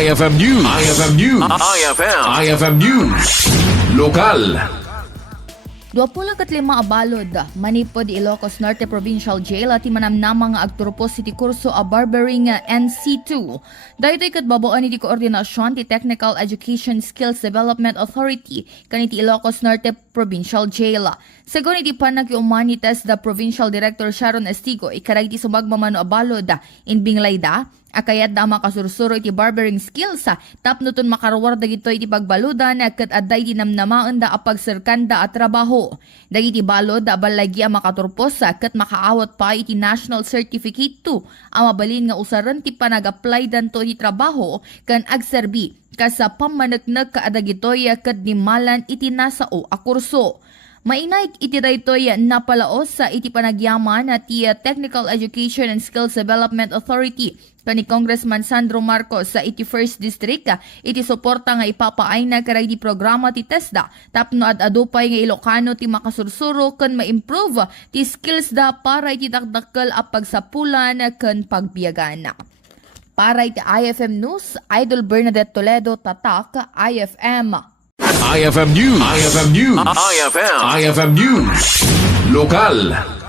IFM News. IFM News. IFM News. Lokal. 25 Balud, manipod Ilocos Norte Provincial Jail at imanamnamang Nagturpos City Kurso a Barbering NC2. Dahito ikatbaboan ni koordinasyon ti Technical Education Skills Development Authority kaniti Ilocos Norte Provincial Jail. Segun iti panagkiuman ni Tesda Provincial Director Sharon Estigo, ikaray ti sumagmamano a Balud in Binglayda, akayat da makasursuro iti barbering skills tapnuton makarawar dagito iti pagbaludan ket adday ti namnamaan da apagserkanda at trabaho. Dagiti balod da balagi a makaturpos ket makaawat pa iti National Certificate 2 ang mabalin nga usaran ti panag-apply danto iti trabaho ken agserbi kasa pamaneknek kaadagitoy ket nimalan iti nasao a kurso. Mainay iti daytoy napalaos sa iti panagyaman at ti Technical Education and Skills Development Authority kani Congressman Sandro Marcos sa 81st District iti suporta nga ipapaay na karay di programa ti Tesda tapno adupay nga Ilocano ti makasursuro ken ma-improve ti skills da para iti dakdakkel a pagsapulan ken pagbiyagan. Para iti IFM News, Idol Bernadette Toledo, Tatak, IFM. IFM News. IFM News. IFM News. Lokal.